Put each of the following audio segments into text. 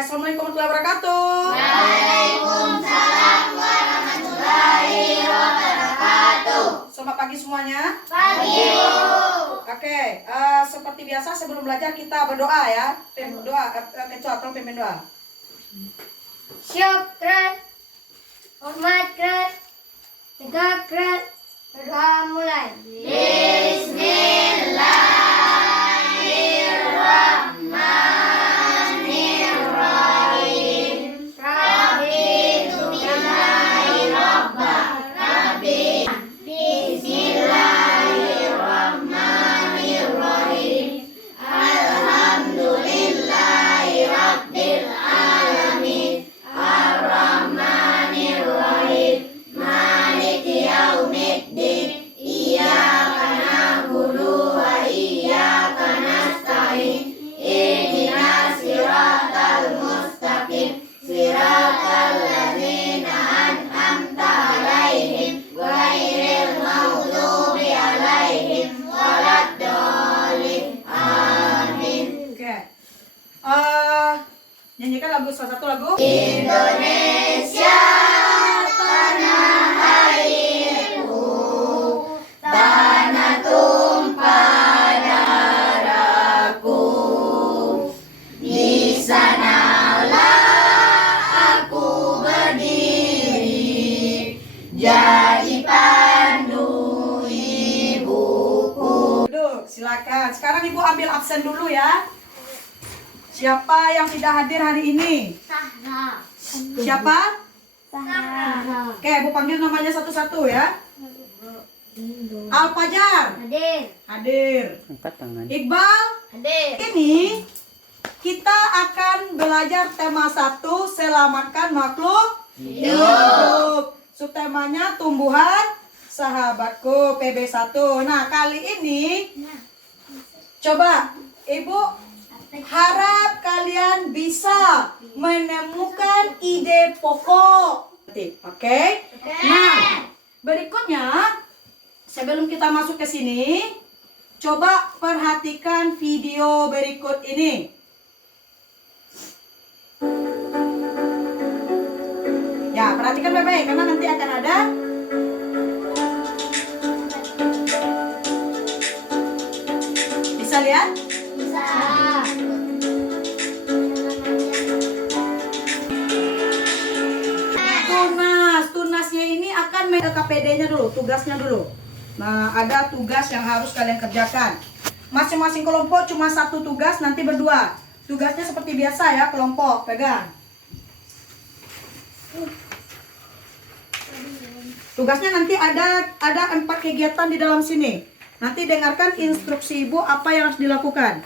Assalamualaikum warahmatullahi wabarakatuh. Waalaikumsalam warahmatullahi wabarakatuh. Selamat pagi semuanya. Pagi, Bu. Oke, seperti biasa sebelum belajar kita berdoa ya. Doa, kecoa atau pimpin doa. Syukran, hormatkan, tegakkan, berdoa mulai. Bismillahirrahmanirrahim. Raditu billahi rabba, rabbi. Bismillahirrahmanirrahim. Alhamdulillahi rabbil alamin. Ar-Rahmanir-Rahim. Maliki yaumiddin. Iyyaka na'budu wa iyyaka nasta'in. Ihdinas siratal mustaqim. Siratal ladzina an'amta 'alaihim ghairil maghdubi 'alaihim waladdallin. Amin. Oke. Nyanyikan lagu salah satu lagu. Indonesia tanah airku, tanah tumpah darahku. Di sanalah aku berdiri, jadi pandu ibuku. Duduk, silakan. Sekarang Ibu ambil absen dulu ya. Siapa yang tidak hadir hari ini? Sahra. Siapa? Sahra. Oke, Bu panggil namanya satu-satu ya. Al-Fajar Hadir. hadir. Angkat tangan. Iqbal, Hadir. ini kita akan belajar tema 1, selamatkan makhluk hidup. Subtemanya tumbuhan sahabatku, PB1. Nah, kali ini coba Ibu harap kalian bisa menemukan ide pokok. Oke? Nah, berikutnya sebelum kita masuk ke sini, coba perhatikan video berikut ini. Ya, perhatikan baik-baik karena nanti akan ada bisa lihat? Bisa. Tunasnya ini akan KPD-nya dulu, tugasnya dulu. Nah, ada tugas yang harus kalian kerjakan. Masing-masing kelompok cuma satu tugas, nanti berdua. Tugasnya seperti biasa ya, kelompok pegang. Tugasnya nanti ada 4 kegiatan di dalam sini. Nanti dengarkan instruksi Ibu apa yang harus dilakukan.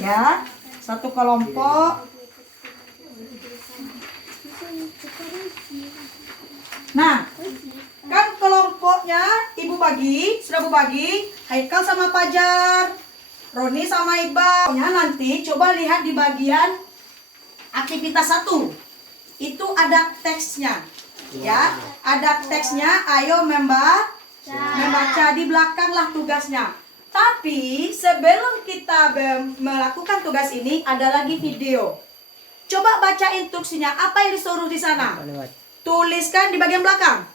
Ya, satu kelompok. Nah, kan kelompoknya Ibu bagi, sudah Bu bagi, Haikal sama Fajar, Roni sama Iqbal. Nanti coba lihat di bagian aktivitas 1. Itu ada teksnya. Ya, ada teksnya, ayo membaca di belakang lah tugasnya. Tapi sebelum kita melakukan tugas ini ada lagi video. Coba baca instruksinya, apa yang disuruh di sana? Tuliskan di bagian belakang.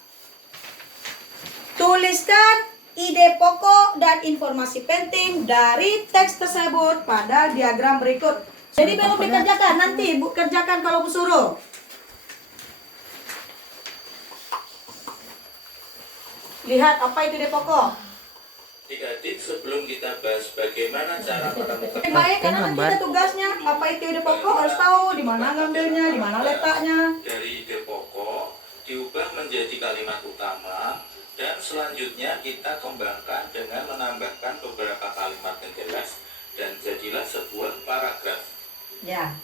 Tuliskan ide pokok dan informasi penting dari teks tersebut pada diagram berikut. Jadi belum dikerjakan, nanti Bu kerjakan kalau Bu suruh. Lihat apa itu ide pokok. Adik-adik, sebelum kita bahas bagaimana cara menemukan Baik, karena nanti ada tugasnya. Apa itu ide pokok harus tahu di mana ngambilnya, di mana letaknya. dari ide pokok diubah menjadi kalimat utama, dan selanjutnya kita kembangkan dengan menambahkan beberapa kalimat yang jelas dan jadilah sebuah paragraf. Ya.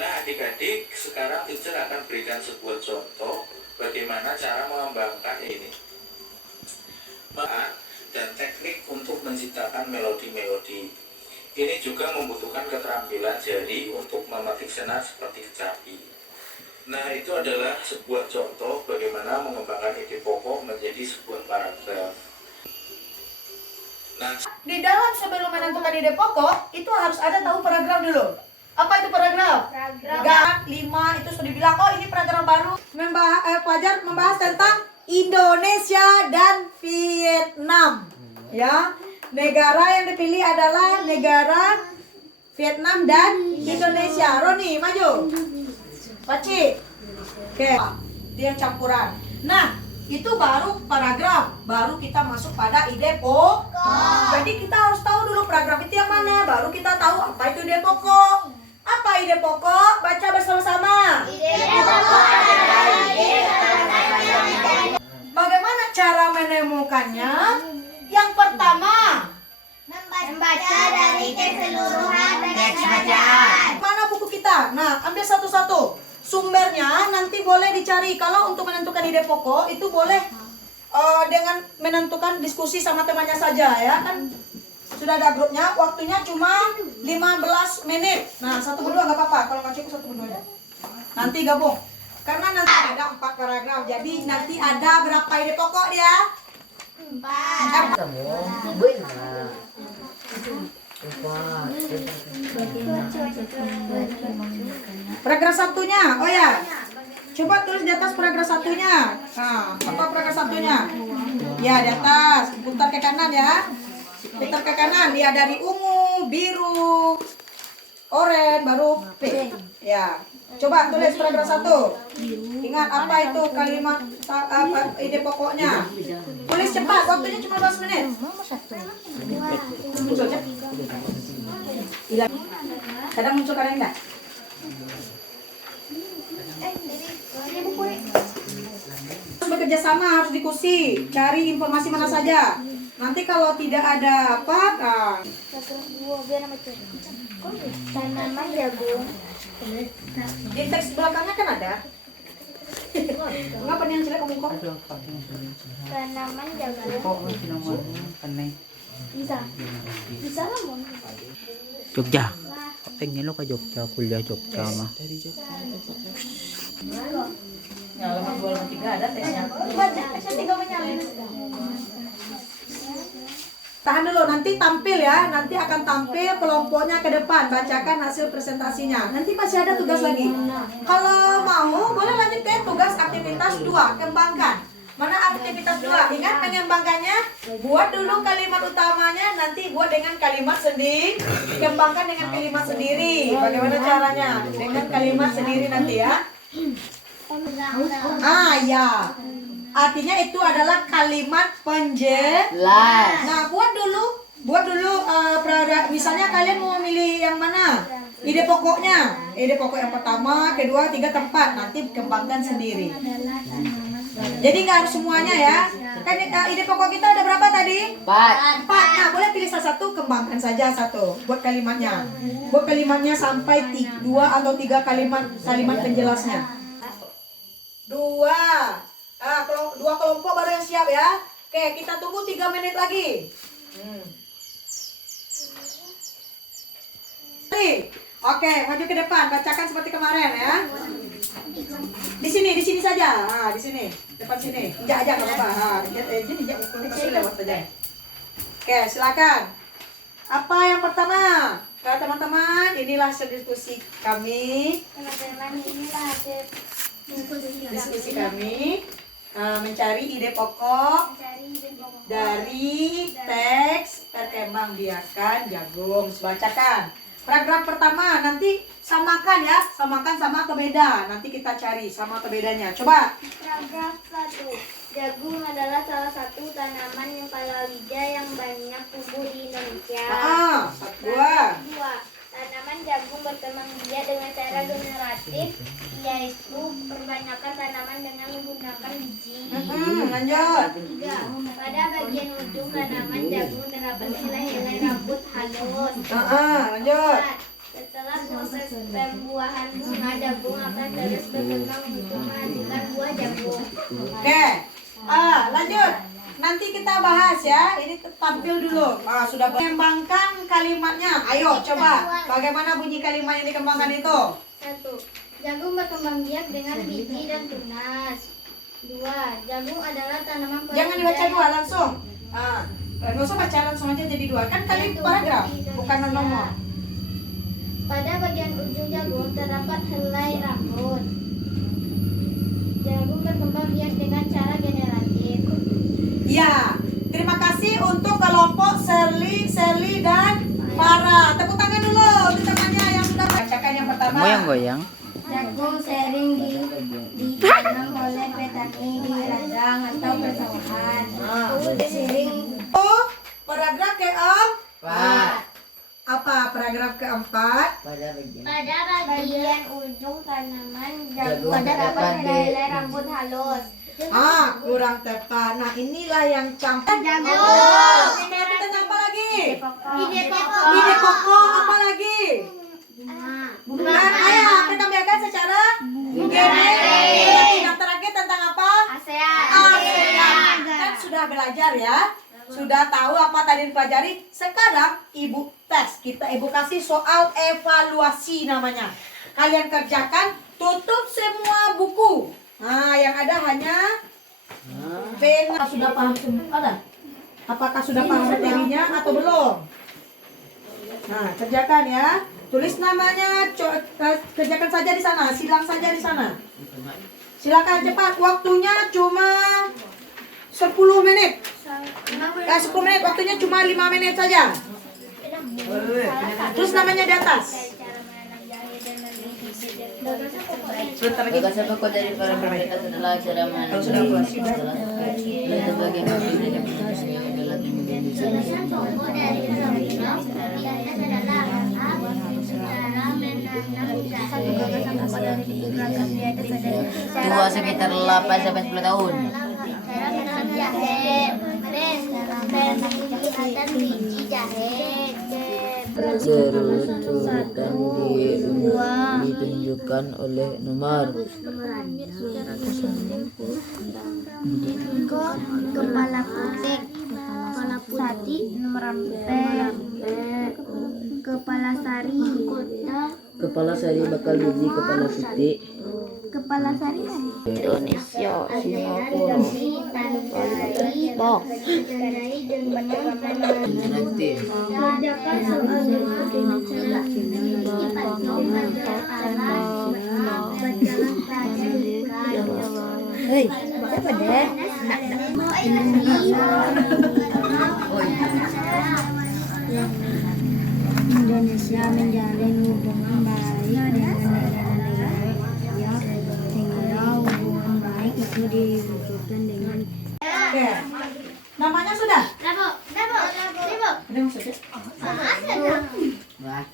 Nah, adik-adik, sekarang teacher akan berikan sebuah contoh bagaimana cara mengembangkan ini. Dan teknik untuk menciptakan melodi-melodi. Ini juga membutuhkan keterampilan jari untuk memetik senar seperti kecapi. Nah, itu adalah sebuah contoh bagaimana mengembangkan ide pokok menjadi sebuah paragraf. Nah, Di dalam sebelum menentukan ide pokok, itu harus ada tahu paragraf dulu. Apa itu paragraf? Paragraf. 5 itu sudah dibilang, oh ini paragraf baru. Pelajar membahas tentang Indonesia dan Vietnam. Ya, negara yang dipilih adalah negara Vietnam dan Indonesia. Roni, maju. Paci. Oke, dia yang campuran. Nah, itu baru paragraf. Baru kita masuk pada ide pokok. Jadi kita harus tahu dulu paragraf itu yang mana. Baru kita tahu apa itu ide pokok. Apa ide pokok? Baca bersama-sama. Bagaimana cara menemukannya? Yang pertama, Membaca dari keseluruhan teks bacaan. mana buku kita? Nah, ambil satu-satu. Sumbernya nanti boleh dicari. Kalau untuk menentukan ide pokok itu boleh dengan menentukan diskusi sama temannya saja ya kan. Sudah ada grupnya, waktunya cuma 15 menit. Nah, satu berdua nggak apa-apa. Kalau nggak cukup satu berdua aja. Nanti gabung. Karena nanti ada 4 paragraf. Jadi nanti ada berapa ide pokok dia? 4. Paragraf satunya, oh ya. Coba tulis di atas paragraf satunya. Nah, apa paragraf satunya? Ya, di atas. Putar ke kanan ya. Putar ke kanan. Ya, dari ungu, biru, oranye, baru pink. Ya. Coba tulis paragraf 1. Ingat apa itu kalimat apa ide pokoknya? Tulis cepat, waktunya cuma 15 menit. Muncul ya? Hilang. Kadang muncul, kadang enggak. Harus bekerja sama, harus diskusi, cari informasi mana saja. Nanti kalau tidak ada apa, Tanaman jagung. di teks belakangnya kan ada. Enggak pernah yang jelek kamu kok. Tanaman jagung. Bisa ngomong. Jogja. Pengen lo ke Jogja, kuliah Jogja mah. Ya, halaman 2 halaman 3 ada teksnya. Baca, teksnya tinggal menyalin. Tahan dulu, nanti tampil ya. Nanti akan tampil kelompoknya ke depan. Bacakan hasil presentasinya. Nanti masih ada tugas lagi. Kalau mau, boleh lanjut ke tugas aktivitas 2. Kembangkan. Mana aktivitas 2? Ingat mengembangkannya? Buat dulu kalimat utamanya, nanti buat dengan kalimat sendiri. Kembangkan dengan kalimat sendiri. Bagaimana caranya? Dengan kalimat sendiri nanti ya. Ah ya. Artinya itu adalah kalimat penjelas. Nah, buat dulu misalnya kalian mau memilih yang mana? Ide pokoknya. Ide pokok yang pertama, kedua, tiga, keempat. Nanti kembangkan sendiri. Jadi nggak harus semuanya ya. Kan ide pokok kita ada berapa tadi? 4. Nah, boleh pilih salah satu, kembangkan saja satu. Buat kalimatnya. Buat kalimatnya sampai 2 atau 3 kalimat penjelasnya. 2. Kalau 2 kelompok baru yang siap ya. Oke, kita tunggu 3 menit lagi. Oke, maju ke depan. Bacakan seperti kemarin ya. Di sini saja. Nah, di sini. Depan sini. Injak aja enggak apa-apa. Injak mukulnya pasti lewat aja. Oke, silakan. Apa yang pertama? Teman-teman, inilah hasil diskusi kami. Teman-teman, inilah hasil Diskusi kami. Mencari ide pokok dari teks perkembangbiakan jagung. Bacakan. Paragraf pertama nanti samakan ya, samakan sama atau beda. Nanti kita cari sama atau bedanya. Coba. Paragraf 1. Jagung adalah salah satu tanaman yang palawija yang banyak tumbuh di Indonesia. Dua. 2. Tanaman jagung berkembang biak dengan cara generatif, yaitu perbanyakan tanaman dengan menggunakan biji. Lanjut. 3. Pada bagian ujung tanaman jagung terdapat helai-helai rambut halus. Lanjut. 4. Setelah proses pembuahan bunga, jagung akan terus berkembang untuk menghasilkan buah jagung. Oke. Lanjut. Nanti kita bahas ya. Ini tampil dulu. Sudah mengembangkan kalimatnya. Ayo coba. Bagaimana bunyi kalimat yang dikembangkan itu? 1. Jagung berkembang biak dengan biji dan tunas. 2. Jagung adalah tanaman Jangan dibaca 2 langsung. Nggak usah baca langsung aja jadi 2. Kan kali paragraf, bukan nomor. Pada bagian ujung jagung terdapat helai rambut. Jagung berkembang biak dengan cara generatif. Ya, terima kasih untuk kelompok Serli dan Farah. Tepuk tangan dulu untuk temannya yang sudah bacakan yang pertama. Kamu yang goyang? Jagung sering ditanam oleh petani di ladang atau persawahan. Sering Paragraf keempat. Apa paragraf keempat? pada bagian ujung tanaman jagung Jagung terdapat terdapat di- helai rambut halus. Kurang tepat. Nah, inilah yang campak. Jagung. Ini tentang apa lagi? Ide Ide pokok apa lagi? Nah, ayo kita biarkan secara genetik. Yang terakhir tentang apa? ASEAN. ASEAN. Kan sudah belajar ya? Sudah tahu apa tadi dipelajari? Sekarang ibu tes. Ibu kasih soal evaluasi namanya. Kalian kerjakan, tutup semua buku. Nah, yang ada hanya pena. Sudah paham semua? Ada? Apakah sudah paham materinya atau belum? Nah, kerjakan ya. Tulis namanya, kerjakan saja di sana, silang saja di sana. Silakan cepat, waktunya cuma 10 menit. 10 menit, waktunya cuma 5 menit saja. Terus namanya di atas. Tugas pokok dari para pemerintah adalah cara menanam itu bagaimana adalah tua sekitar 8 sampai 10 tahun. Cara menanam jahe. Penelitian biji jahe. Serutan ditunjukkan oleh nomor. Kepala putih. Sati nomor 4. Kepala sari. Kepala sari bakal biji kepala putih. Kepala sari. Indonesia, Singapura, Bok. Nanti. Kerjakan soal dengan cara Hei, siapa deh? Indonesia menjalin hubungan baik dengan negara-negara Asia sehingga hubungan baik itu diwujudkan dengan Oke. Namanya sudah? Dabo. Ada maksudnya? Wah.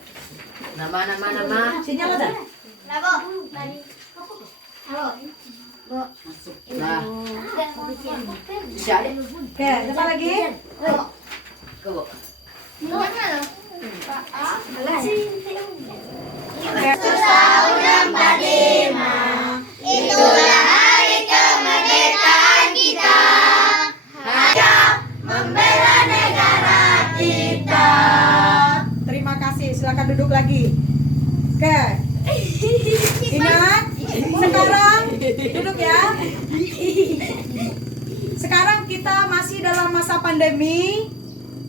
Nama. Sinyal ada? Dabo. Nah, siapa? Oke, siapa lagi? Kau. Itulah hari kemerdekaan kita. Membela negara kita. Terima kasih, silakan duduk lagi. Oke. Ingat, sekarang duduk ya. Sekarang kita masih dalam masa pandemi.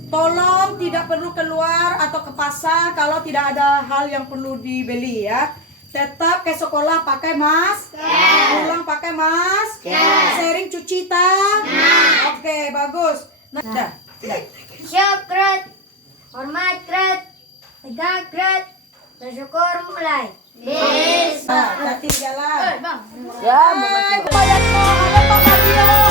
Tolong tidak perlu keluar atau ke pasar kalau tidak ada hal yang perlu dibeli ya. Tetap ke sekolah pakai masker, pulang pakai masker, sering cuci tangan. Oke, bagus. Nah, dah. Syukrat, hormat krat, tegak krat, bersyukur mulai. Hati jalan. Bang. Ya, Kebayang ada Pak Mario.